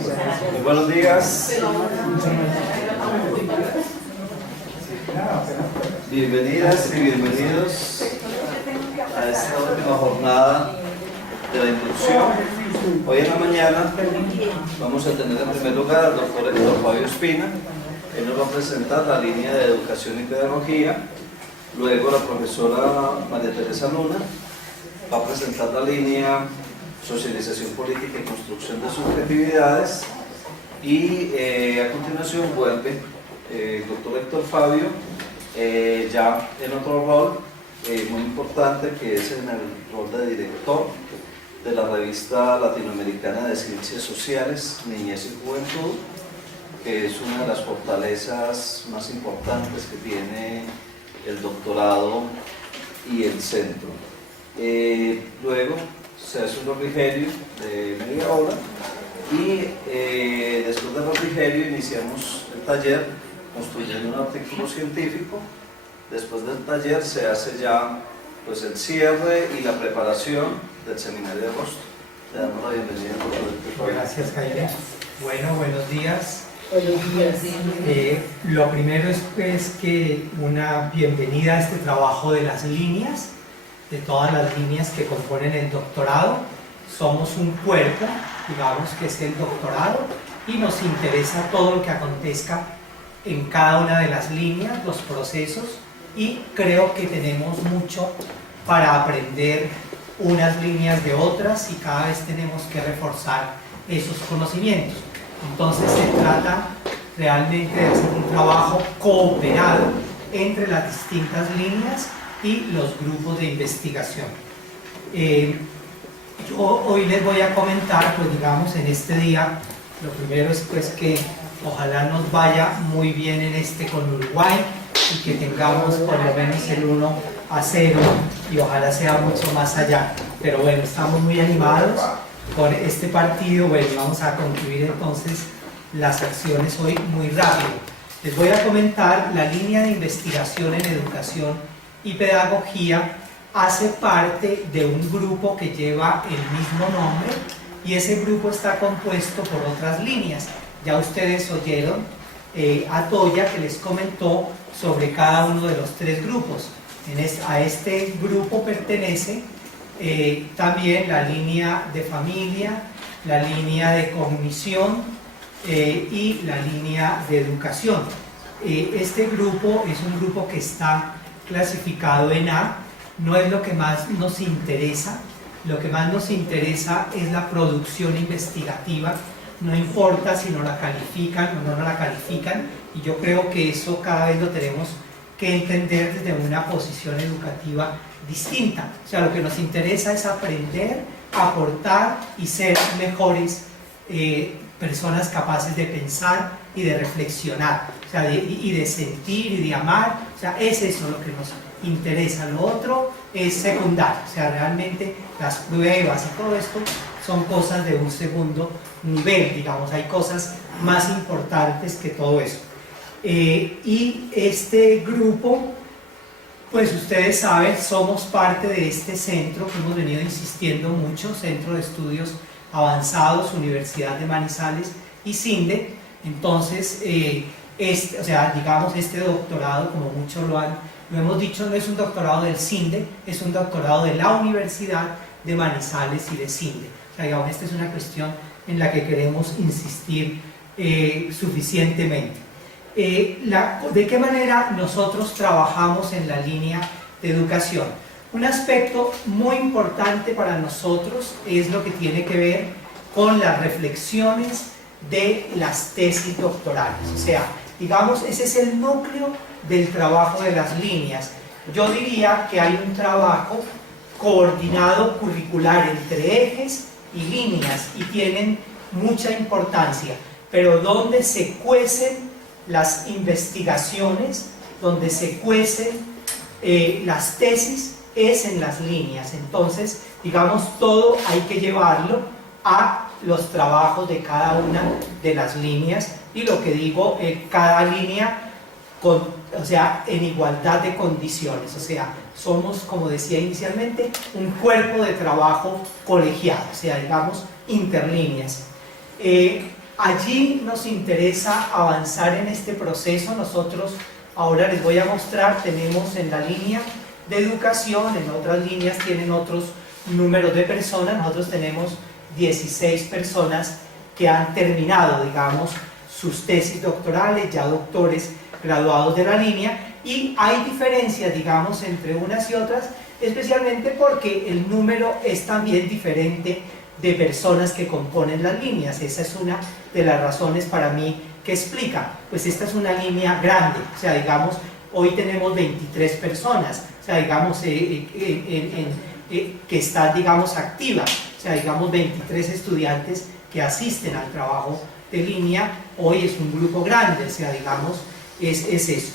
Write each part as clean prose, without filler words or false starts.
Muy buenos días. Bienvenidas y bienvenidos a esta última jornada de la inducción. Hoy en la mañana vamos a tener en primer lugar al doctor Héctor Fabio Espina. Él nos va a presentar la línea de educación y pedagogía. Luego la profesora María Teresa Luna va a presentar la línea socialización política y construcción de subjetividades. Y a continuación vuelve el doctor Héctor Fabio, ya en otro rol muy importante, que es en el rol de director de la revista latinoamericana de ciencias sociales, niñez y juventud, que es una de las fortalezas más importantes que tiene el doctorado y el centro. Luego se hace un refrigerio de media hora y después del refrigerio iniciamos el taller construyendo un artículo científico. Después del taller se hace ya pues el cierre y la preparación del seminario de agosto. Le damos la bienvenida al doctor. Gracias, Jaime. Bueno, buenos días. Buenos días. Lo primero es pues, que una bienvenida a este trabajo de las líneas, de todas las líneas que componen el doctorado. Somos un cuerpo, digamos, que es el doctorado, y nos interesa todo lo que acontezca en cada una de las líneas, los procesos, y creo que tenemos mucho para aprender unas líneas de otras y cada vez tenemos que reforzar esos conocimientos. Entonces se trata realmente de hacer un trabajo cooperado entre las distintas líneas y los grupos de investigación. Yo hoy les voy a comentar, pues digamos, en este día, lo primero es pues que ojalá nos vaya muy bien en con Uruguay y que tengamos por lo menos el 1-0 y ojalá sea mucho más allá. Pero bueno, estamos muy animados con este partido. Bueno, vamos a concluir entonces las acciones hoy muy rápido. Les voy a comentar la línea de investigación en educación y pedagogía. Hace parte de un grupo que lleva el mismo nombre y ese grupo está compuesto por otras líneas. Ya ustedes oyeron a Toya que les comentó sobre cada uno de los tres grupos. A este grupo pertenece también la línea de familia, la línea de cognición y la línea de educación. Este grupo es un grupo que está clasificado en A. No es lo que más nos interesa. Lo que más nos interesa es la producción investigativa. No importa si no la califican o no la califican, y yo creo que eso cada vez lo tenemos que entender desde una posición educativa distinta. O sea, lo que nos interesa es aprender, aportar y ser mejores personas capaces de pensar y de reflexionar, o sea, y de sentir y de amar. O sea, es eso lo que nos interesa. Lo otro es secundario, o sea, realmente las pruebas y todo esto son cosas de un segundo nivel, digamos, hay cosas más importantes que todo eso. Y este grupo, pues ustedes saben, somos parte de este centro que hemos venido insistiendo mucho, Centro de Estudios Avanzados, Universidad de Manizales y CINDE. Entonces, o sea, digamos, este doctorado, como muchos lo hemos dicho, no es un doctorado del CINDE, es un doctorado de la Universidad de Manizales y de CINDE. O sea, digamos, esta es una cuestión en la que queremos insistir suficientemente. ¿De qué manera nosotros trabajamos en la línea de educación? Un aspecto muy importante para nosotros es lo que tiene que ver con las reflexiones de las tesis doctorales. O sea, digamos, ese es el núcleo del trabajo de las líneas. Yo diría que hay un trabajo coordinado curricular entre ejes y líneas y tienen mucha importancia, pero donde se cuecen las investigaciones, donde se cuecen las tesis, es en las líneas. Entonces, digamos, todo hay que llevarlo a los trabajos de cada una de las líneas, y lo que digo, cada línea o sea, en igualdad de condiciones. O sea, somos, como decía inicialmente, un cuerpo de trabajo colegiado, o sea, digamos, interlíneas. allí nos interesa avanzar en este proceso. Nosotros ahora les voy a mostrar, tenemos en la línea de educación, en otras líneas tienen otros números de personas, nosotros tenemos 16 personas que han terminado, digamos, sus tesis doctorales, ya doctores graduados de la línea, y hay diferencias, digamos, entre unas y otras, especialmente porque el número es también diferente de personas que componen las líneas. Esa es una de las razones para mí que explica, pues esta es una línea grande, o sea, digamos, hoy tenemos 23 personas, o sea, digamos, que están, digamos, activas, o sea, digamos, 23 estudiantes que asisten al trabajo de línea, hoy es un grupo grande, o sea, digamos, es eso.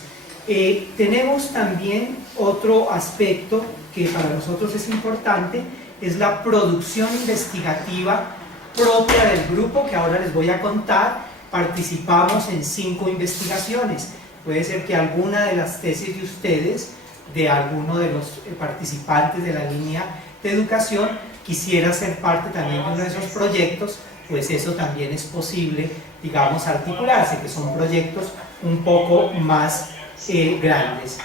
Tenemos también otro aspecto que para nosotros es importante, es la producción investigativa propia del grupo, que ahora les voy a contar. Participamos en 5 investigaciones. Puede ser que alguna de las tesis de ustedes, de alguno de los participantes de la línea de educación, quisiera ser parte también de uno de esos proyectos, pues eso también es posible, digamos, articularse, que son proyectos un poco más grandes.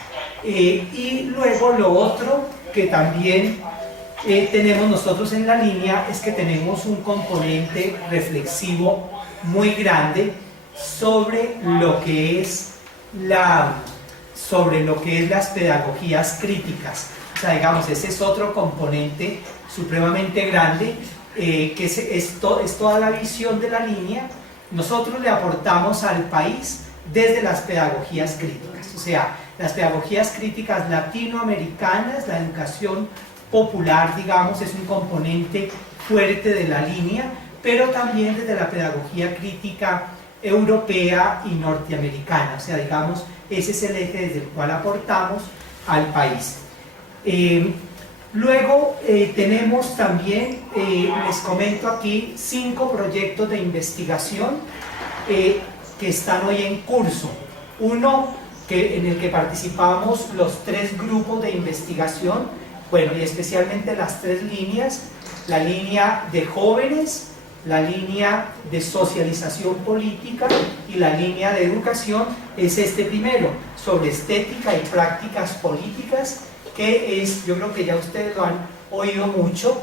Y luego lo otro que también tenemos nosotros en la línea es que tenemos un componente reflexivo muy grande sobre lo que es las pedagogías críticas. O sea, digamos, ese es otro componente supremamente grande, que es toda la visión de la línea. Nosotros le aportamos al país desde las pedagogías críticas, o sea, las pedagogías críticas latinoamericanas, la educación popular, digamos, es un componente fuerte de la línea, pero también desde la pedagogía crítica europea y norteamericana, o sea, digamos, ese es el eje desde el cual aportamos al país. Luego tenemos también, les comento aquí, 5 proyectos de investigación que están hoy en curso. Uno en el que participamos los 3 grupos de investigación, bueno, y especialmente las 3 líneas, la línea de jóvenes, la línea de socialización política y la línea de educación, es este primero, sobre estética y prácticas políticas, que es, yo creo que ya ustedes lo han oído mucho,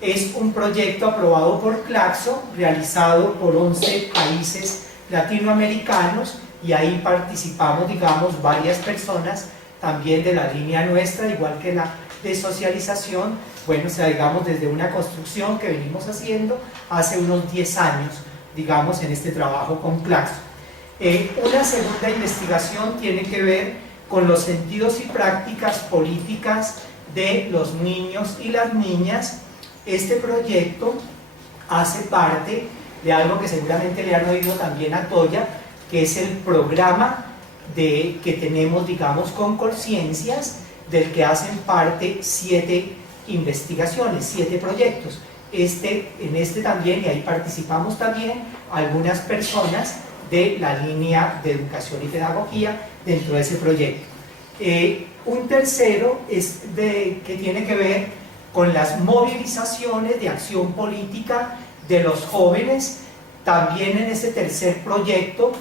es un proyecto aprobado por Claxo, realizado por 11 países latinoamericanos, y ahí participamos, digamos, varias personas también de la línea nuestra, igual que la de socialización, bueno, o sea, digamos, desde una construcción que venimos haciendo hace unos 10 años, digamos, en este trabajo con Claxo. Una segunda investigación tiene que ver con los sentidos y prácticas políticas de los niños y las niñas. Este proyecto hace parte de algo que seguramente le han oído también a Toya, que es el programa que tenemos, digamos, con Colciencias, del que hacen parte 7 investigaciones, 7 proyectos. En este también, y ahí participamos también algunas personas de la línea de educación y pedagogía dentro de ese proyecto. Un tercero es que tiene que ver con las movilizaciones de acción política de los jóvenes. También en ese tercer proyecto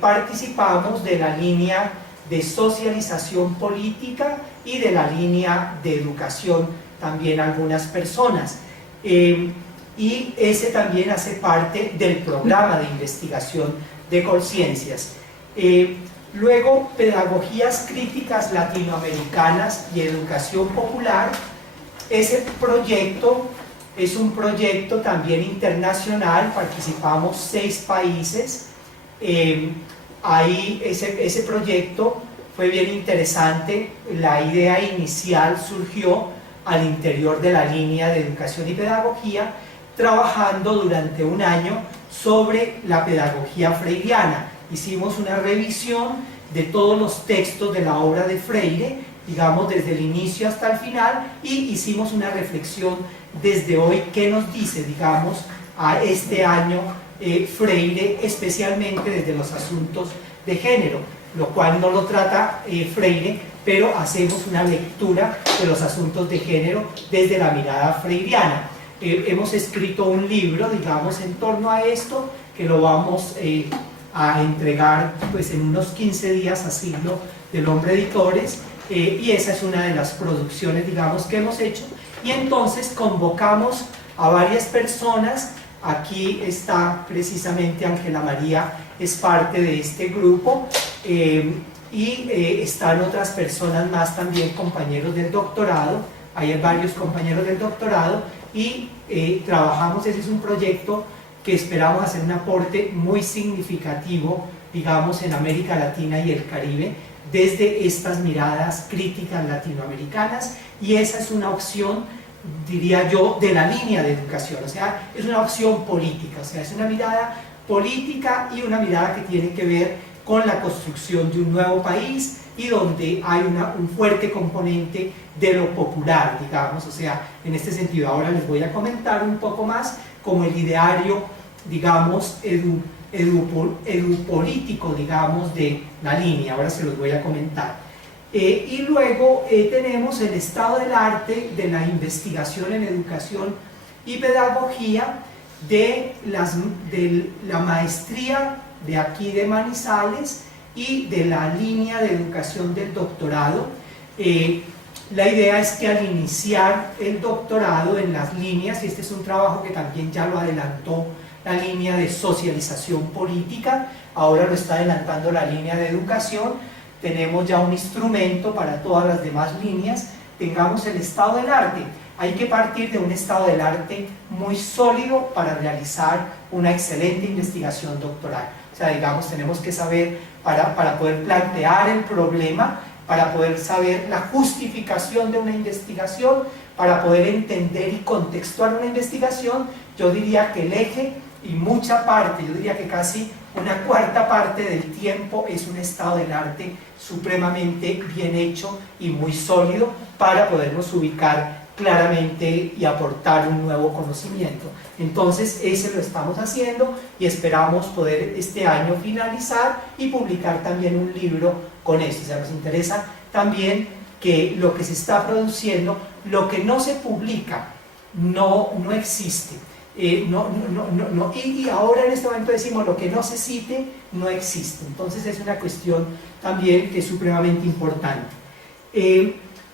participamos de la línea de socialización política y de la línea de educación también algunas personas. Y ese también hace parte del programa de investigación de Colciencias. Luego, pedagogías críticas latinoamericanas y educación popular. Ese proyecto es un proyecto también internacional, participamos 6 países. Ahí ese proyecto fue bien interesante. La idea inicial surgió al interior de la línea de educación y pedagogía, trabajando durante un año sobre la pedagogía freiriana. Hicimos una revisión de todos los textos de la obra de Freire, digamos desde el inicio hasta el final, y hicimos una reflexión desde hoy, qué nos dice, digamos, a este año Freire, especialmente desde los asuntos de género, lo cual no lo trata Freire, pero hacemos una lectura de los asuntos de género desde la mirada freiriana. Hemos escrito un libro, digamos, en torno a esto, que que lo vamos a entregar pues, en unos 15 días a Siglo del Hombre Editores, y esa es una de las producciones, digamos, que hemos hecho. Y entonces convocamos a varias personas. Aquí está precisamente Ángela María, es parte de este grupo, y están otras personas más también, compañeros del doctorado. Hay varios compañeros del doctorado y trabajamos. Ese es un proyecto que esperamos hacer un aporte muy significativo, digamos, en América Latina y el Caribe, desde estas miradas críticas latinoamericanas, y esa es una opción, diría yo, de la línea de educación. O sea, es una opción política, o sea, es una mirada política y una mirada que tiene que ver con la construcción de un nuevo país, y donde hay un fuerte componente de lo popular, digamos. O sea, en este sentido ahora les voy a comentar un poco más como el ideario, digamos, edupolítico, digamos, de la línea. Ahora se los voy a comentar. Y luego tenemos el estado del arte de la investigación en educación y pedagogía de la maestría de aquí de Manizales y de la línea de educación del doctorado. La idea es que al iniciar el doctorado en las líneas, y este es un trabajo que también ya lo adelantó la línea de socialización política, ahora lo está adelantando la línea de educación, tenemos ya un instrumento para todas las demás líneas, tengamos el estado del arte. Hay que partir de un estado del arte muy sólido para realizar una excelente investigación doctoral. O sea, digamos, tenemos que saber, para poder plantear el problema, para poder saber la justificación de una investigación, para poder entender y contextuar una investigación. Yo diría que el eje y mucha parte, yo diría que casi una cuarta parte del tiempo es un estado del arte supremamente bien hecho y muy sólido para podernos ubicar claramente y aportar un nuevo conocimiento. Entonces ese lo estamos haciendo y esperamos poder este año finalizar y publicar también un libro con esto. O sea, nos interesa también que lo que se está produciendo, lo que no se publica, no existe. Y ahora en este momento decimos lo que no se cite no existe. Entonces es una cuestión también que es supremamente importante.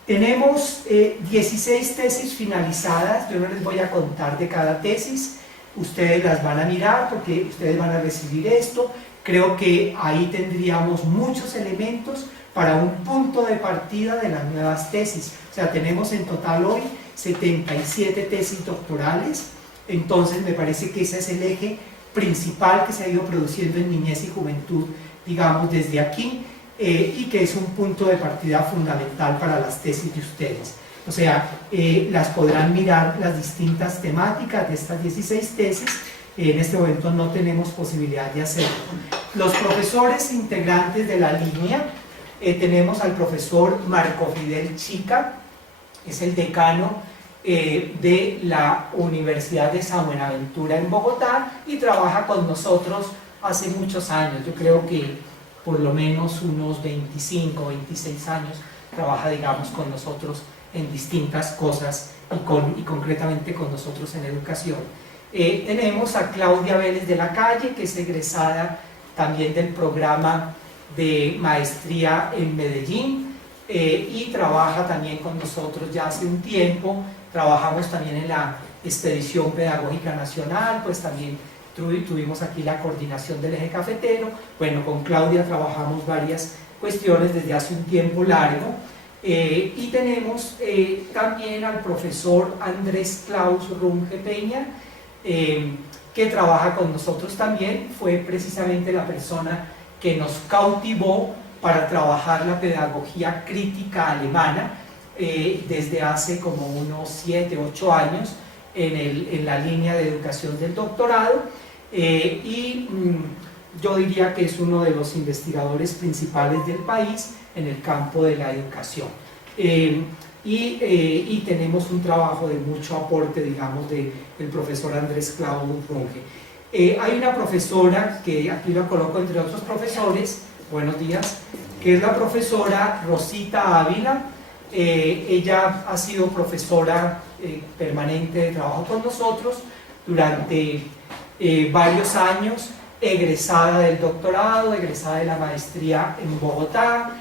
Tenemos 16 tesis finalizadas. Yo no les voy a contar de cada tesis, ustedes las van a mirar porque ustedes van a recibir esto. Creo que ahí tendríamos muchos elementos para un punto de partida de las nuevas tesis. O sea, tenemos en total hoy 77 tesis doctorales. Entonces me parece que ese es el eje principal que se ha ido produciendo en niñez y juventud, digamos, desde aquí, y que es un punto de partida fundamental para las tesis de ustedes. O sea, las podrán mirar las distintas temáticas de estas 16 tesis. En este momento no tenemos posibilidad de hacerlo. Los profesores integrantes de la línea, tenemos al profesor Marco Fidel Chica, es el decano de la Universidad de San Buenaventura en Bogotá, y trabaja con nosotros hace muchos años. Yo creo que por lo menos unos 25 o 26 años trabaja, digamos, con nosotros en distintas cosas y concretamente con nosotros en educación. Tenemos a Claudia Vélez de la Calle, que es egresada también del programa de maestría en Medellín, y trabaja también con nosotros ya hace un tiempo. Trabajamos también en la Expedición Pedagógica Nacional, pues también tuvimos aquí la coordinación del eje cafetero. Bueno, con Claudia trabajamos varias cuestiones desde hace un tiempo largo. Y tenemos también al profesor Andrés Klaus Runge Peña, que trabaja con nosotros también. Fue precisamente la persona que nos cautivó para trabajar la pedagogía crítica alemana desde hace como unos 7 u 8 años en la línea de educación del doctorado, yo diría que es uno de los investigadores principales del país en el campo de la educación. Y tenemos un trabajo de mucho aporte, digamos, del profesor Andrés Claudio Runge. Hay una profesora que aquí la coloco entre otros profesores, buenos días, que es la profesora Rosita Ávila. Ella ha sido profesora permanente de trabajo con nosotros durante varios años. egresada del doctorado, egresada de la maestría en Bogotá,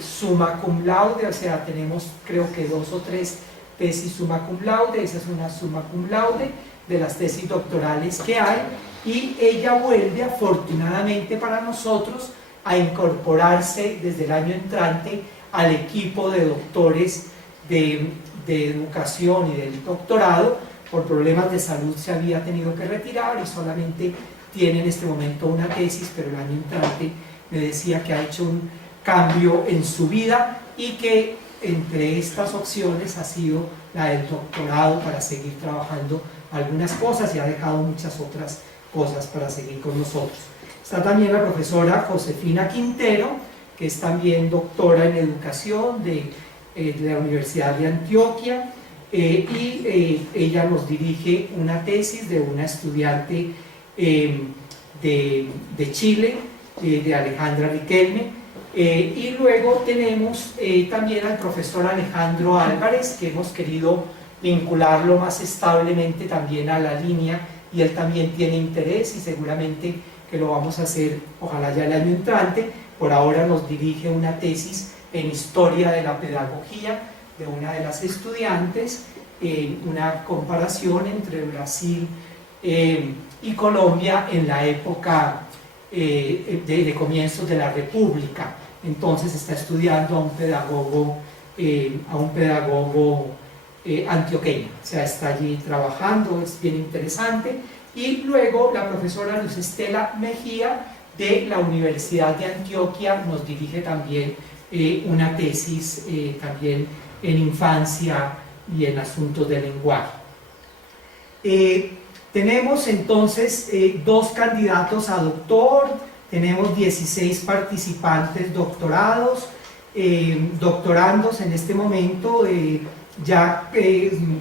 summa cum laude, o sea, tenemos creo que 2 o 3 tesis summa cum laude, esa es una summa cum laude de las tesis doctorales que hay, y ella vuelve afortunadamente para nosotros a incorporarse desde el año entrante al equipo de doctores de educación y del doctorado. Por problemas de salud se había tenido que retirar y solamente tiene en este momento una tesis, pero el año entrante me decía que ha hecho un cambio en su vida y que entre estas opciones ha sido la del doctorado para seguir trabajando algunas cosas y ha dejado muchas otras cosas para seguir con nosotros. Está también la profesora Josefina Quintero, que es también doctora en educación de la Universidad de Antioquia, y ella nos dirige una tesis de una estudiante de Chile, de Alejandra Riquelme, y luego tenemos también al profesor Alejandro Álvarez, que hemos querido vincularlo más establemente también a la línea, y él también tiene interés y seguramente que lo vamos a hacer, ojalá ya el año entrante. Por ahora nos dirige una tesis en Historia de la Pedagogía de una de las estudiantes, una comparación entre Brasil y Colombia en la época de comienzos de la República. Entonces está estudiando a un pedagogo antioqueño, o sea, está allí trabajando, es bien interesante. Y luego la profesora Luz Estela Mejía de la Universidad de Antioquia nos dirige también una tesis también en infancia y en asuntos de lenguaje. Tenemos entonces 2 candidatos a doctor, tenemos 16 participantes doctorados, doctorandos en este momento, ya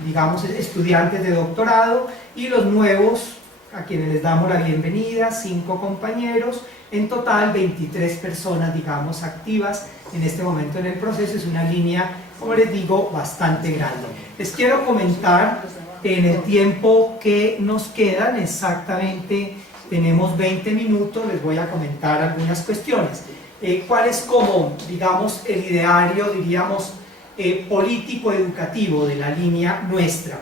digamos estudiantes de doctorado, y los nuevos a quienes les damos la bienvenida, 5 compañeros, en total 23 personas, digamos, activas en este momento en el proceso. Es una línea, como les digo, bastante grande. Les quiero comentar, en el tiempo que nos quedan, exactamente tenemos 20 minutos, les voy a comentar algunas cuestiones. ¿Cuál es como, digamos, el ideario, diríamos, político-educativo de la línea nuestra?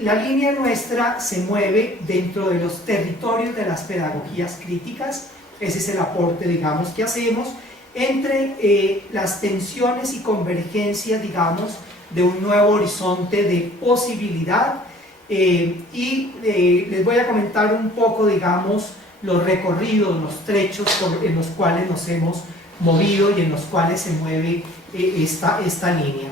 La línea nuestra se mueve dentro de los territorios de las pedagogías críticas. Ese es el aporte, digamos, que hacemos entre las tensiones y convergencias, digamos, de un nuevo horizonte de posibilidad, y les voy a comentar un poco, digamos, los recorridos, los trechos en los cuales nos hemos movido y en los cuales se mueve esta línea.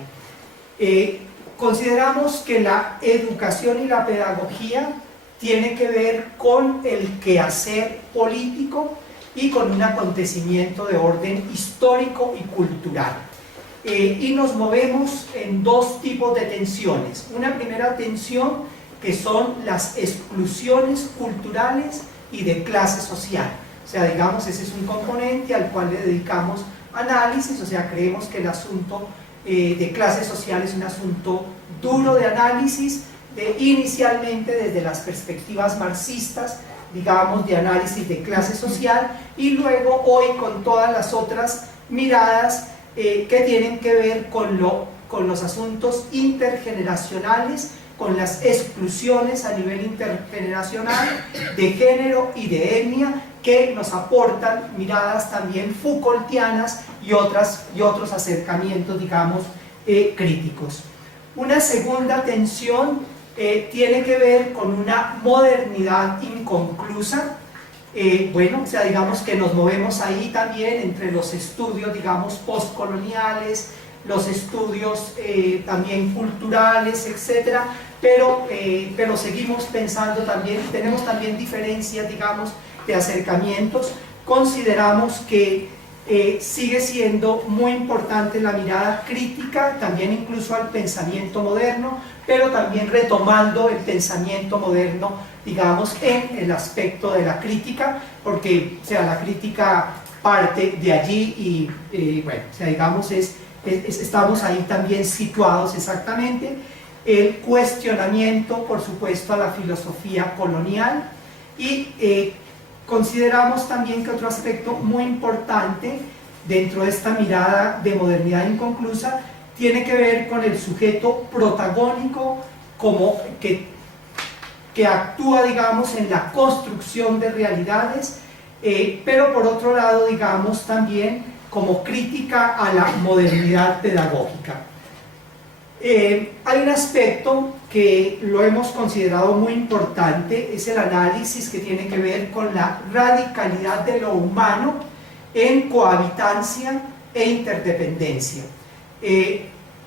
Consideramos que la educación y la pedagogía tiene que ver con el quehacer político y con un acontecimiento de orden histórico y cultural. Y nos movemos en 2 tipos de tensiones. Una primera tensión, que son las exclusiones culturales y de clase social. O sea, digamos, ese es un componente al cual le dedicamos análisis. O sea, creemos que el asunto de clase social es un asunto duro de análisis, inicialmente desde las perspectivas marxistas, digamos, de análisis de clase social, y luego hoy con todas las otras miradas que tienen que ver con los asuntos intergeneracionales, con las exclusiones a nivel intergeneracional de género y de etnia, que nos aportan miradas también Foucaultianas y otros acercamientos, digamos, críticos. Una segunda tensión tiene que ver con una modernidad inconclusa. Bueno, o sea, digamos que nos movemos ahí también entre los estudios, digamos, postcoloniales, los estudios también culturales, etcétera, pero seguimos pensando también, tenemos también diferencias, digamos, de acercamientos. Consideramos que sigue siendo muy importante la mirada crítica, también incluso al pensamiento moderno, pero también retomando el pensamiento moderno, digamos, en el aspecto de la crítica, porque, o sea, la crítica parte de allí y bueno, o sea, digamos, estamos ahí también situados exactamente. El cuestionamiento, por supuesto, a la filosofía colonial, y Consideramos también que otro aspecto muy importante dentro de esta mirada de modernidad inconclusa tiene que ver con el sujeto protagónico como que actúa, digamos, en la construcción de realidades, pero por otro lado, digamos, también como crítica a la modernidad pedagógica. Hay un aspecto que lo hemos considerado muy importante, es el análisis que tiene que ver con la radicalidad de lo humano en cohabitancia e interdependencia.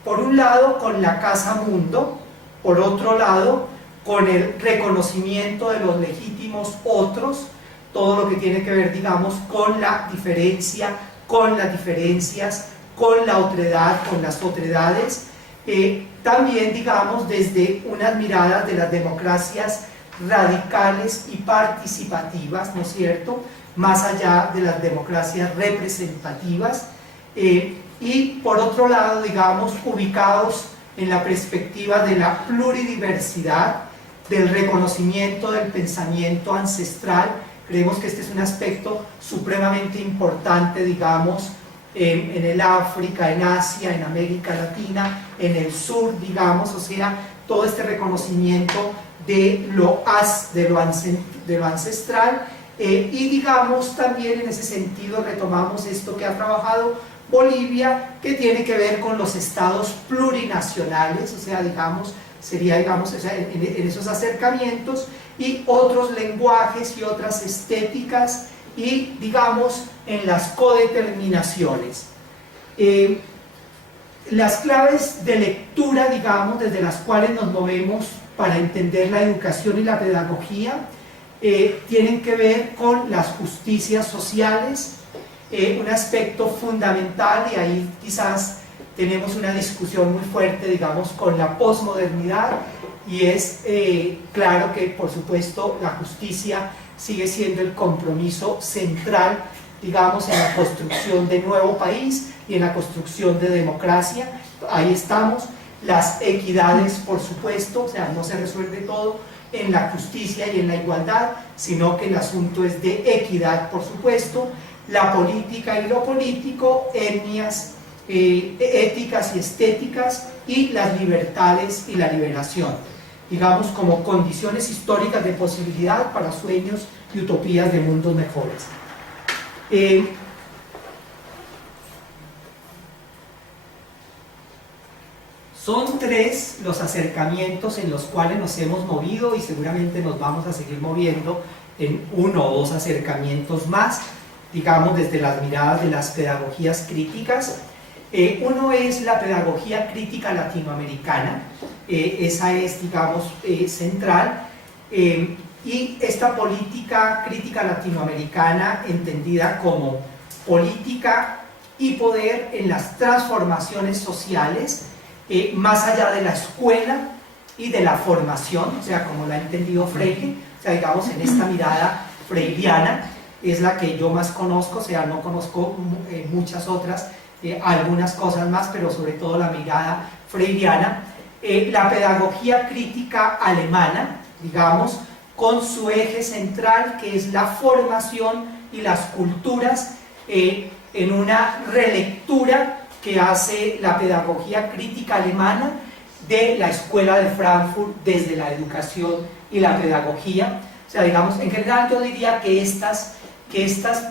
Por un lado, con la casa mundo, por otro lado, con el reconocimiento de los legítimos otros, todo lo que tiene que ver, digamos, con la diferencia, con las diferencias, con la otredad, con las otredades, también, digamos, desde unas miradas de las democracias radicales y participativas, ¿no es cierto?, más allá de las democracias representativas, y por otro lado, digamos, ubicados en la perspectiva de la pluridiversidad, del reconocimiento del pensamiento ancestral. Creemos que este es un aspecto supremamente importante, digamos, en el África, en Asia, en América Latina, en el sur, digamos, o sea, todo este reconocimiento de lo ancestral, y digamos también en ese sentido retomamos esto que ha trabajado Bolivia, que tiene que ver con los estados plurinacionales, o sea, digamos, sería, digamos, o sea, en esos acercamientos, y otros lenguajes y otras estéticas, y digamos en las codeterminaciones. Las claves de lectura, digamos, desde las cuales nos movemos para entender la educación y la pedagogía, tienen que ver con las justicias sociales, un aspecto fundamental, y ahí quizás tenemos una discusión muy fuerte, digamos, con la posmodernidad, y es claro que, por supuesto, la justicia sigue siendo el compromiso central, digamos, en la construcción de nuevo país y en la construcción de democracia. Ahí estamos. Las equidades, por supuesto, o sea, no se resuelve todo en la justicia y en la igualdad, sino que el asunto es de equidad, por supuesto. La política y lo político, etnias, éticas y estéticas, y las libertades y la liberación, digamos, como condiciones históricas de posibilidad para sueños y utopías de mundos mejores. Son tres los acercamientos en los cuales nos hemos movido, y seguramente nos vamos a seguir moviendo en uno o dos acercamientos más, digamos, desde las miradas de las pedagogías críticas. Uno es la pedagogía crítica latinoamericana, esa es, digamos, central, y esta política crítica latinoamericana entendida como política y poder en las transformaciones sociales, más allá de la escuela y de la formación, o sea, como la ha entendido Freire, o sea, digamos, en esta mirada freiriana, es la que yo más conozco, o sea, no conozco muchas otras, algunas cosas más, pero sobre todo la mirada freiriana. La pedagogía crítica alemana, digamos, con su eje central, que es la formación y las culturas, en una relectura que hace la pedagogía crítica alemana de la Escuela de Frankfurt desde la educación y la pedagogía. O sea, digamos, en general yo diría que estas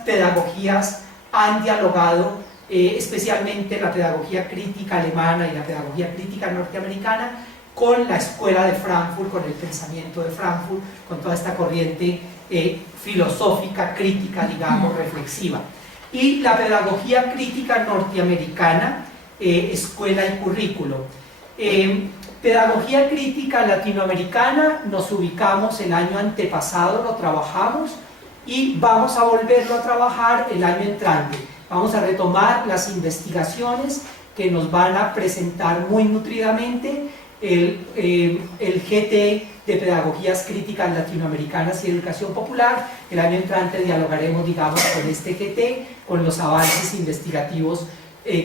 pedagogías han dialogado, especialmente la pedagogía crítica alemana y la pedagogía crítica norteamericana, con la Escuela de Frankfurt, con el pensamiento de Frankfurt, con toda esta corriente filosófica, crítica, digamos, reflexiva. Y la pedagogía crítica norteamericana, escuela y currículo. Pedagogía crítica latinoamericana, nos ubicamos el año antepasado, lo trabajamos, y vamos a volverlo a trabajar el año entrante. Vamos a retomar las investigaciones que nos van a presentar muy nutridamente el GT de Pedagogías Críticas Latinoamericanas y Educación Popular. El año entrante dialogaremos, digamos, con este GT, con los avances investigativos,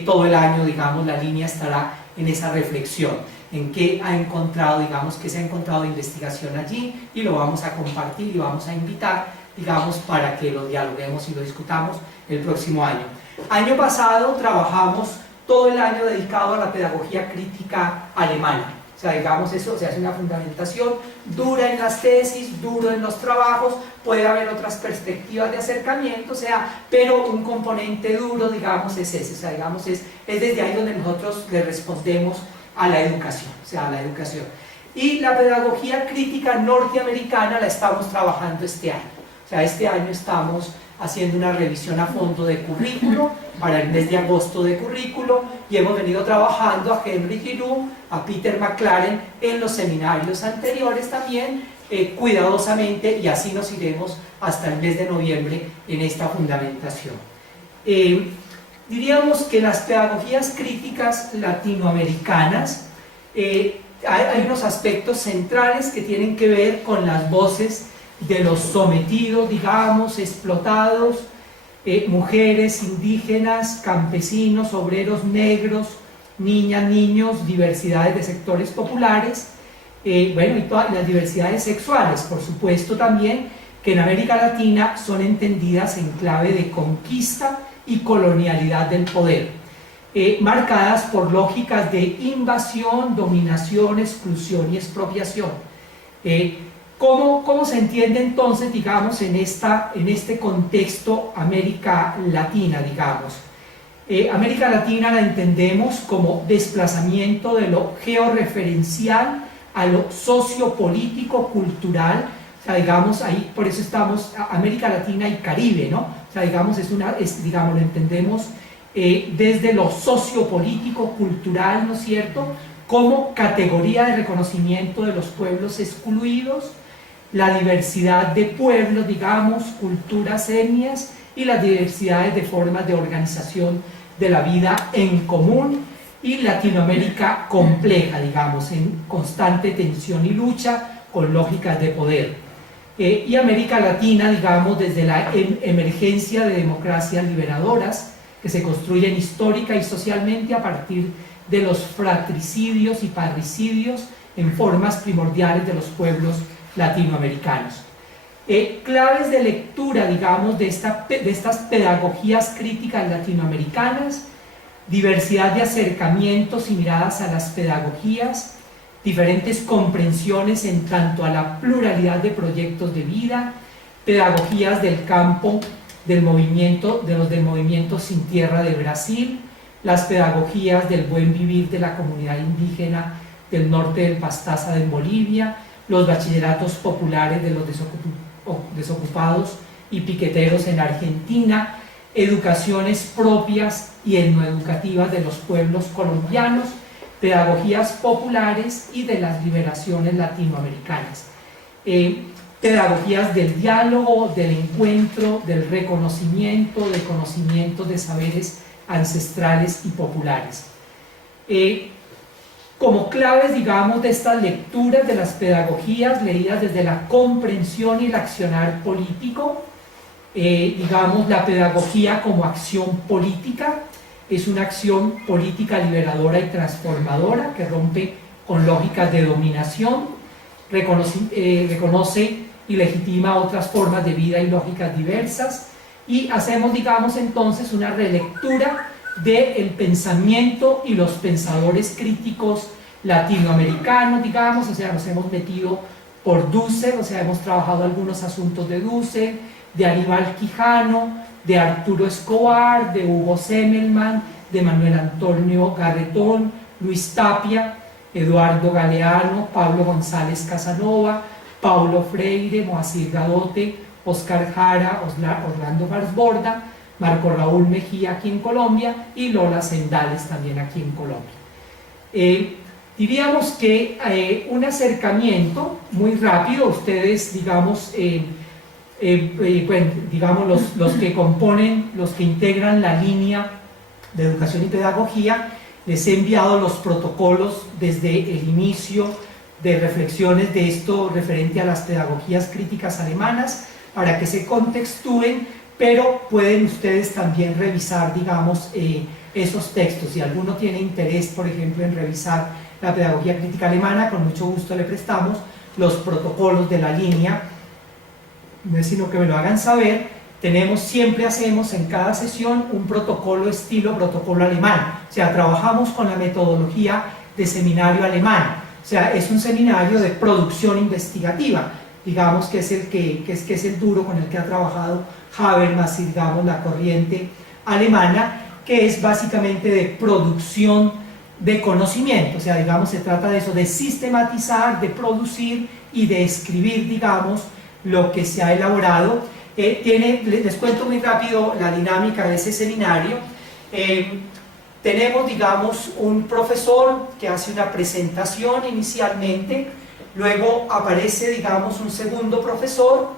todo el año, digamos, la línea estará en esa reflexión, en qué ha encontrado, digamos, qué se ha encontrado de investigación allí, y lo vamos a compartir y vamos a invitar digamos, para que lo dialoguemos y lo discutamos el próximo año. Año pasado trabajamos todo el año dedicado a la pedagogía crítica alemana. O sea, digamos, eso se hace una fundamentación dura en las tesis, duro en los trabajos, puede haber otras perspectivas de acercamiento, o sea, pero un componente duro, digamos, es ese, o sea, digamos, es desde ahí donde nosotros le respondemos a la educación, o sea, a la educación. Y la pedagogía crítica norteamericana la estamos trabajando este año, o sea, este año estamos haciendo una revisión a fondo de currículo, para el mes de agosto de currículo, y hemos venido trabajando a Henry Giroux, a Peter McLaren en los seminarios anteriores también, cuidadosamente, y así nos iremos hasta el mes de noviembre en esta fundamentación. Diríamos que las pedagogías críticas latinoamericanas, hay unos aspectos centrales que tienen que ver con las voces de los sometidos, digamos, explotados, mujeres, indígenas, campesinos, obreros negros, niñas, niños, diversidades de sectores populares, bueno, y todas las diversidades sexuales, por supuesto también, que en América Latina son entendidas en clave de conquista y colonialidad del poder, marcadas por lógicas de invasión, dominación, exclusión y expropiación. ¿Cómo se entiende entonces, digamos, en este contexto América Latina, digamos? América Latina la entendemos como desplazamiento de lo georreferencial a lo sociopolítico, cultural, o sea, digamos, ahí por eso estamos América Latina y Caribe, ¿no? O sea, digamos, digamos, lo entendemos desde lo sociopolítico, cultural, ¿no es cierto?, como categoría de reconocimiento de los pueblos excluidos, la diversidad de pueblos, digamos, culturas, etnias, y las diversidades de formas de organización de la vida en común, y Latinoamérica compleja, digamos, en constante tensión y lucha con lógicas de poder. Y América Latina, digamos, desde la emergencia de democracias liberadoras que se construyen histórica y socialmente a partir de los fratricidios y parricidios en formas primordiales de los pueblos latinoamericanos. Claves de lectura, digamos, de estas pedagogías críticas latinoamericanas: diversidad de acercamientos y miradas a las pedagogías, diferentes comprensiones en tanto a la pluralidad de proyectos de vida, pedagogías del campo del movimiento Sin Tierra de Brasil, las pedagogías del buen vivir de la comunidad indígena del norte del Pastaza en Bolivia, los bachilleratos populares de los desocupados y piqueteros en Argentina, educaciones propias y etnoeducativas de los pueblos colombianos, pedagogías populares y de las liberaciones latinoamericanas, pedagogías del diálogo, del encuentro, del reconocimiento, de conocimientos de saberes ancestrales y populares. Como claves, digamos, de estas lecturas de las pedagogías leídas desde la comprensión y el accionar político, digamos, la pedagogía como acción política es una acción política liberadora y transformadora que rompe con lógicas de dominación, reconoce y legitima otras formas de vida y lógicas diversas, y hacemos, digamos, entonces una relectura del pensamiento y los pensadores críticos latinoamericanos, digamos, o sea, nos hemos metido por Dussel, o sea, hemos trabajado algunos asuntos de Dussel, de Aníbal Quijano, de Arturo Escobar, de Hugo Semmelman, de Manuel Antonio Garretón, Luis Tapia, Eduardo Galeano, Pablo González Casanova, Paulo Freire, Moacir Gadote, Oscar Jara, Orlando Barsborda, Marco Raúl Mejía aquí en Colombia y Lola Sendales también aquí en Colombia. Diríamos que un acercamiento muy rápido, ustedes, digamos, bueno, digamos los que componen, los que integran la línea de educación y pedagogía, les he enviado los protocolos desde el inicio de reflexiones de esto referente a las pedagogías críticas alemanas para que se contextúen, pero pueden ustedes también revisar, digamos, esos textos. Si alguno tiene interés, por ejemplo, en revisar la pedagogía crítica alemana, con mucho gusto le prestamos los protocolos de la línea no es sino que me lo hagan saber, siempre hacemos en cada sesión un protocolo estilo protocolo alemán, o sea, trabajamos con la metodología de seminario alemán, o sea, es un seminario de producción investigativa, digamos que es el duro con el que ha trabajado Habermas y digamos la corriente alemana, que es básicamente de producción de conocimiento, o sea, digamos, se trata de eso, de sistematizar, de producir y de escribir, digamos, lo que se ha elaborado. Les cuento muy rápido la dinámica de ese seminario. Tenemos, digamos, un profesor que hace una presentación inicialmente, luego aparece, digamos, un segundo profesor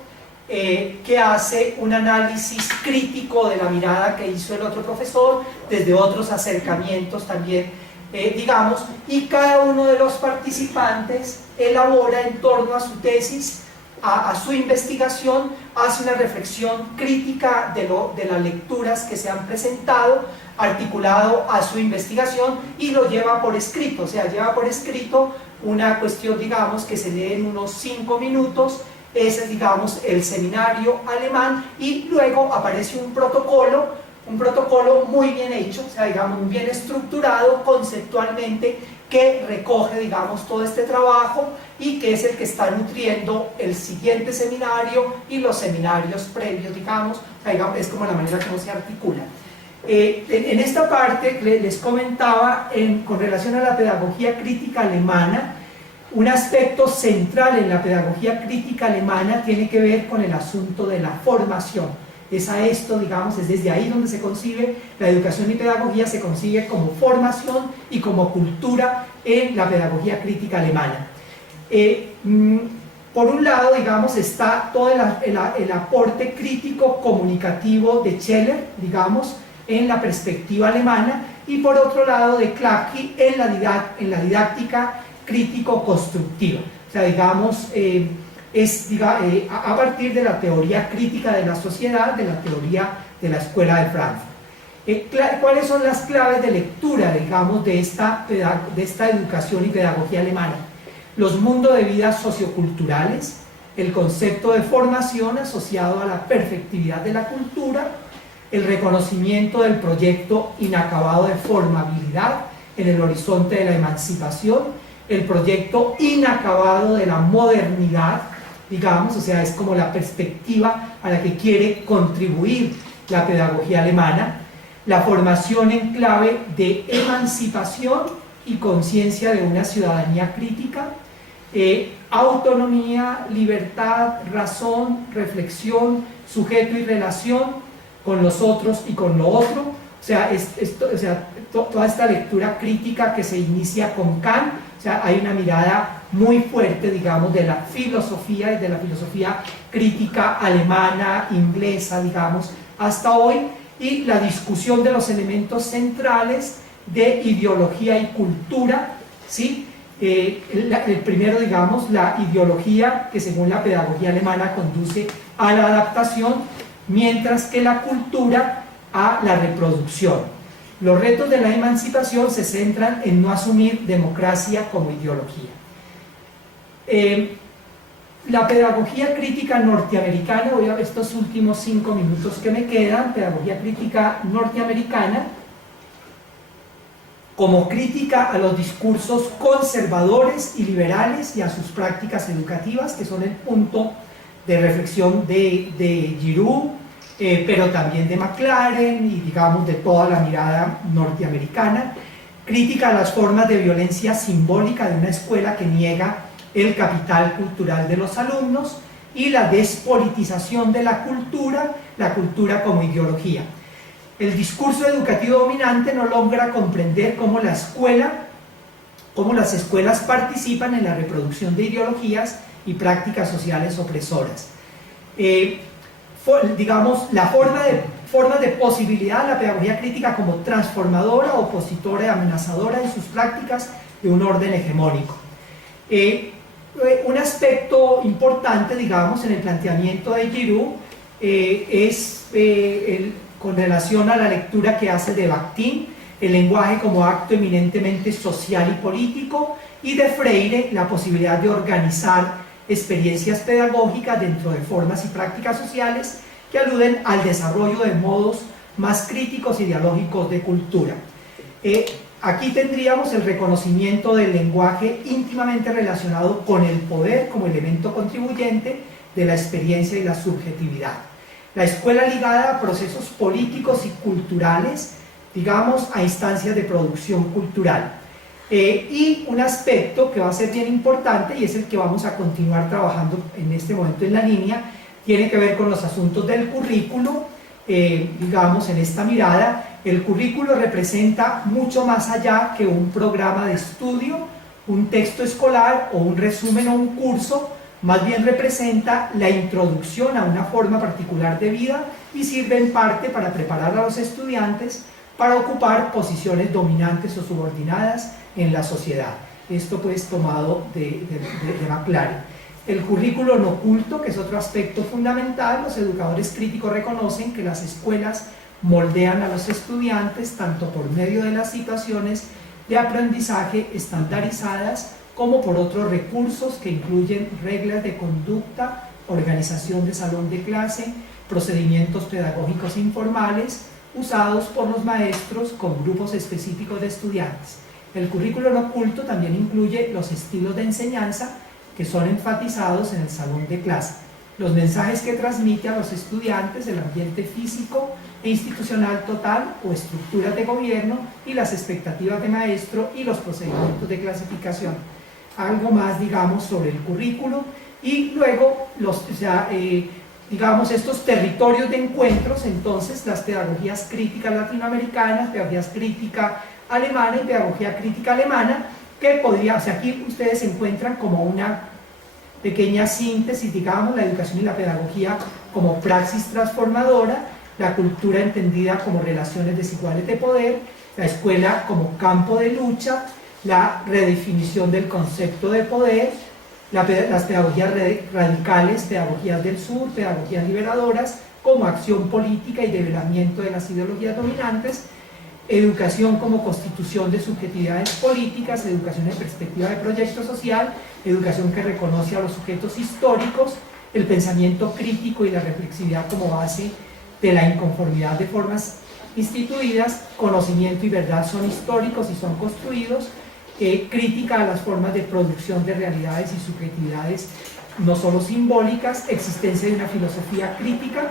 que hace un análisis crítico de la mirada que hizo el otro profesor, desde otros acercamientos también, digamos, y cada uno de los participantes elabora en torno a su tesis, a su investigación, hace una reflexión crítica de las lecturas que se han presentado, articulado a su investigación y lo lleva por escrito, o sea, lleva por escrito una cuestión, digamos, que se lee en unos 5 minutos, ese es, digamos, el seminario alemán, y luego aparece un protocolo muy bien hecho, o sea, digamos, muy bien estructurado conceptualmente, que recoge, digamos, todo este trabajo y que es el que está nutriendo el siguiente seminario y los seminarios previos, digamos, o sea, digamos, es como la manera como se articula. En esta parte les comentaba, con relación a la pedagogía crítica alemana, un aspecto central en la pedagogía crítica alemana tiene que ver con el asunto de la formación. Es a esto, digamos, es desde ahí donde se concibe la educación y pedagogía, se concibe como formación y como cultura en la pedagogía crítica alemana. Por un lado, digamos, está todo el aporte crítico comunicativo de Scheller, digamos, en la perspectiva alemana, y por otro lado de Klacki en la didáctica crítico-constructiva. O sea, digamos, a partir de la teoría crítica de la sociedad, de la teoría de la Escuela de Frankfurt. ¿Cuáles son las claves de lectura, digamos, de esta educación y pedagogía alemana? Los mundos de vida socioculturales, el concepto de formación asociado a la perfectividad de la cultura, el reconocimiento del proyecto inacabado de formabilidad en el horizonte de la emancipación, el proyecto inacabado de la modernidad, digamos, o sea, es como la perspectiva a la que quiere contribuir la pedagogía alemana, la formación en clave de emancipación y conciencia de una ciudadanía crítica, autonomía, libertad, razón, reflexión, sujeto y relación con los otros y con lo otro, o sea, toda esta lectura crítica que se inicia con Kant, o sea, hay una mirada muy fuerte, digamos, de la filosofía y de la filosofía crítica alemana, inglesa, digamos, hasta hoy, y la discusión de los elementos centrales de ideología y cultura, ¿sí? El primero, digamos, la ideología que según la pedagogía alemana conduce a la adaptación, mientras que la cultura a la reproducción. Los retos de la emancipación se centran en no asumir democracia como ideología. La pedagogía crítica norteamericana, voy a ver estos últimos 5 minutos que me quedan, pedagogía crítica norteamericana, como crítica a los discursos conservadores y liberales y a sus prácticas educativas, que son el punto de reflexión de Giroux, pero también de McLaren y, digamos, de toda la mirada norteamericana. Crítica a las formas de violencia simbólica de una escuela que niega el capital cultural de los alumnos, y la despolitización de la cultura como ideología. El discurso educativo dominante no logra comprender cómo las escuelas participan en la reproducción de ideologías y prácticas sociales opresoras. Digamos, la formas de posibilidad de la pedagogía crítica como transformadora, opositora y amenazadora en sus prácticas de un orden hegemónico. Un aspecto importante, digamos, en el planteamiento de Giroux es con relación a la lectura que hace de Bakhtin, el lenguaje como acto eminentemente social y político, y de Freire, la posibilidad de organizar experiencias pedagógicas dentro de formas y prácticas sociales que aluden al desarrollo de modos más críticos y dialógicos de cultura. Aquí tendríamos el reconocimiento del lenguaje íntimamente relacionado con el poder como elemento contribuyente de la experiencia y la subjetividad. La escuela ligada a procesos políticos y culturales, digamos, a instancias de producción cultural. Y un aspecto que va a ser bien importante, y es el que vamos a continuar trabajando en este momento en la línea, tiene que ver con los asuntos del currículo. Digamos, en esta mirada, el currículo representa mucho más allá que un programa de estudio, un texto escolar o un resumen o un curso. Más bien representa la introducción a una forma particular de vida y sirve en parte para preparar a los estudiantes para ocupar posiciones dominantes o subordinadas en la sociedad. Esto pues tomado de Maclaren. El currículo no culto, que es otro aspecto fundamental. Los educadores críticos reconocen que las escuelas moldean a los estudiantes tanto por medio de las situaciones de aprendizaje estandarizadas como por otros recursos que incluyen reglas de conducta, organización de salón de clase, procedimientos pedagógicos informales usados por los maestros con grupos específicos de estudiantes. El currículo no culto también incluye los estilos de enseñanza que son enfatizados en el salón de clase, los mensajes que transmite a los estudiantes, el ambiente físico e institucional total o estructuras de gobierno y las expectativas de maestro y los procedimientos de clasificación. Algo más, digamos, sobre el currículo y luego digamos, estos territorios de encuentros, entonces las pedagogías críticas latinoamericanas, pedagogías crítica alemana y pedagogía crítica alemana, que podría, o sea, aquí ustedes se encuentran como una pequeña síntesis, digamos, la educación y la pedagogía como praxis transformadora, la cultura entendida como relaciones desiguales de poder, la escuela como campo de lucha, la redefinición del concepto de poder, las pedagogías radicales, pedagogías del sur, pedagogías liberadoras, como acción política y develamiento de las ideologías dominantes, educación como constitución de subjetividades políticas, educación en perspectiva de proyecto social, educación que reconoce a los sujetos históricos, el pensamiento crítico y la reflexividad como base de la inconformidad de formas instituidas, conocimiento y verdad son históricos y son construidos, crítica a las formas de producción de realidades y subjetividades no solo simbólicas, existencia de una filosofía crítica,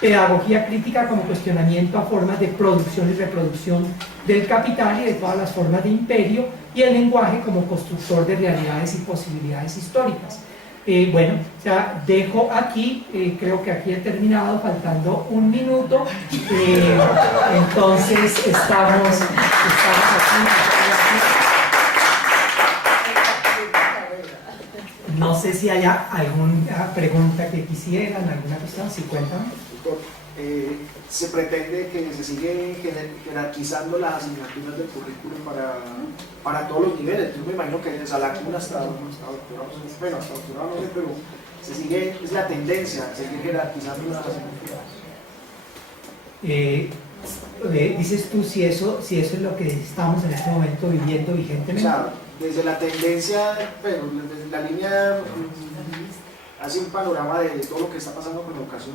pedagogía crítica como cuestionamiento a formas de producción y reproducción del capital y de todas las formas de imperio, y el lenguaje como constructor de realidades y posibilidades históricas. Bueno, ya dejo aquí, creo que aquí he terminado, faltando un minuto, entonces estamos aquí. No sé si haya alguna pregunta que quisieran, alguna cuestión, si cuentan. Se pretende que se sigue jerarquizando las asignaturas del currículo para todos los niveles. Yo me imagino que desde la cuna hasta doctorado, bueno, hasta doctorado no sé, pero se sigue, es la tendencia, seguir jerarquizando las asignaturas. Dices tú si eso es lo que estamos en este momento viviendo vigentemente. O sea, desde la tendencia, bueno, desde la línea hace un panorama de todo lo que está pasando con la educación.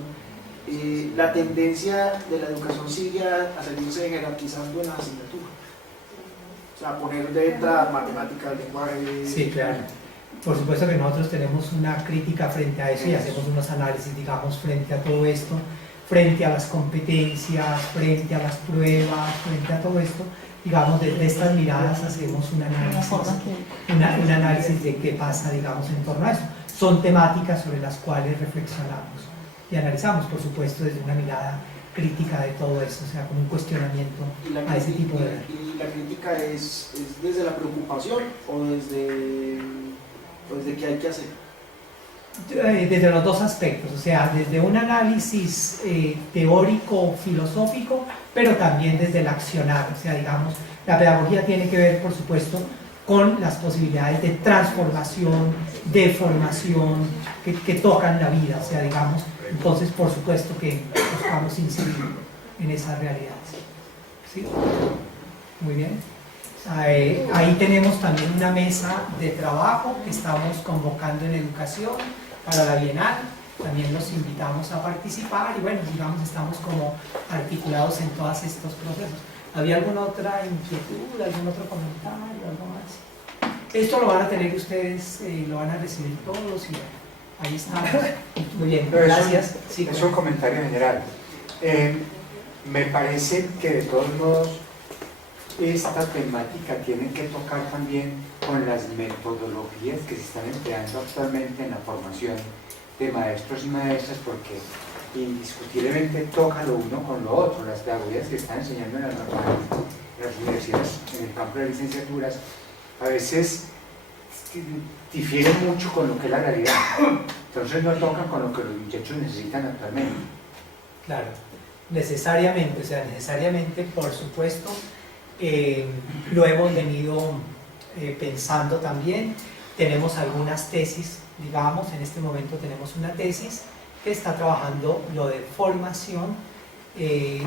La tendencia de la educación sigue a seguirse jerarquizando en la asignatura. O sea, poner letras, matemáticas, lenguaje. Sí, claro. Por supuesto que nosotros tenemos una crítica frente a eso y hacemos unos análisis, digamos, frente a todo esto, frente a las competencias, frente a las pruebas, frente a todo esto. Digamos, desde estas miradas hacemos un análisis de qué pasa, digamos, en torno a eso. Son temáticas sobre las cuales reflexionamos y analizamos, por supuesto, desde una mirada crítica de todo eso, o sea, como un cuestionamiento a ese tipo de... ¿Y la crítica es desde la preocupación o desde qué hay que hacer? Desde los dos aspectos, o sea, desde un análisis teórico, filosófico, pero también desde el accionar, o sea, digamos, la pedagogía tiene que ver, por supuesto, con las posibilidades de transformación, de formación, que tocan la vida, o sea, digamos, entonces, por supuesto que buscamos incidir en esas realidades. ¿Sí? Muy bien. Ahí tenemos también una mesa de trabajo que estamos convocando en educación para la Bienal. También los invitamos a participar y bueno, digamos, estamos como articulados en todos estos procesos. ¿Había alguna otra inquietud, algún otro comentario, algo más? Esto lo van a tener ustedes, lo van a recibir todos y bueno, ahí estamos. Muy bien, gracias. Sí, es un comentario general. Me parece que de todos modos esta temática tiene que tocar también con las metodologías que se están empleando actualmente en la formación de maestros y maestras, porque indiscutiblemente toca lo uno con lo otro. Las pedagogías que están enseñando en las universidades, en el campo de licenciaturas, a veces difieren mucho con lo que es la realidad, entonces no tocan con lo que los muchachos necesitan actualmente. Claro, necesariamente, o sea, necesariamente, por supuesto, lo hemos venido pensando también. Tenemos algunas tesis, digamos, en este momento tenemos una tesis que está trabajando lo de formación, de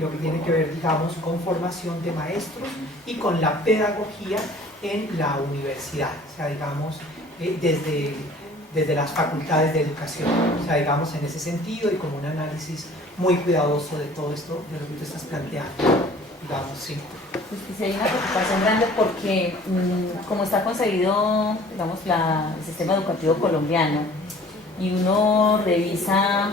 lo que tiene que ver, digamos, con formación de maestros y con la pedagogía en la universidad, o sea, digamos, desde las facultades de educación, o sea, digamos, en ese sentido y con un análisis muy cuidadoso de todo esto, de lo que tú estás planteando, digamos, sí. Pues que sí hay una preocupación grande porque como está concebido, digamos, el sistema educativo colombiano, y uno revisa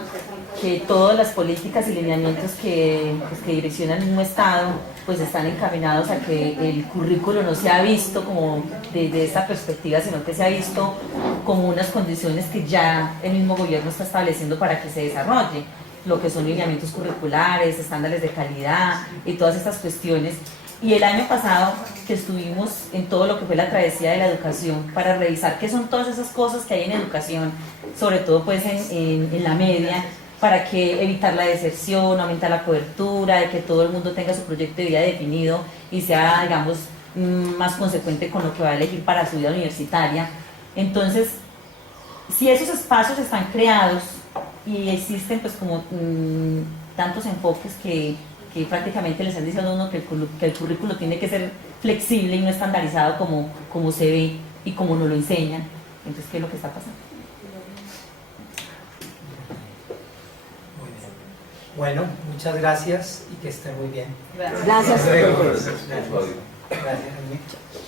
que todas las políticas y lineamientos que direccionan un Estado pues están encaminados a que el currículo no se ha visto como desde esta perspectiva, sino que se ha visto como unas condiciones que ya el mismo gobierno está estableciendo para que se desarrolle, lo que son lineamientos curriculares, estándares de calidad y todas estas cuestiones. Y el año pasado que estuvimos en todo lo que fue la travesía de la educación para revisar qué son todas esas cosas que hay en educación, sobre todo pues en la media, para que evitar la deserción, aumentar la cobertura, de que todo el mundo tenga su proyecto de vida definido y sea, digamos, más consecuente con lo que va a elegir para su vida universitaria. Entonces, si esos espacios están creados y existen pues como tantos enfoques que prácticamente les están diciendo a uno que el currículo tiene que ser flexible y no estandarizado como se ve y como nos lo enseñan, entonces, ¿qué es lo que está pasando? Bueno, muchas gracias y que esté muy bien. Gracias. Gracias. Gracias.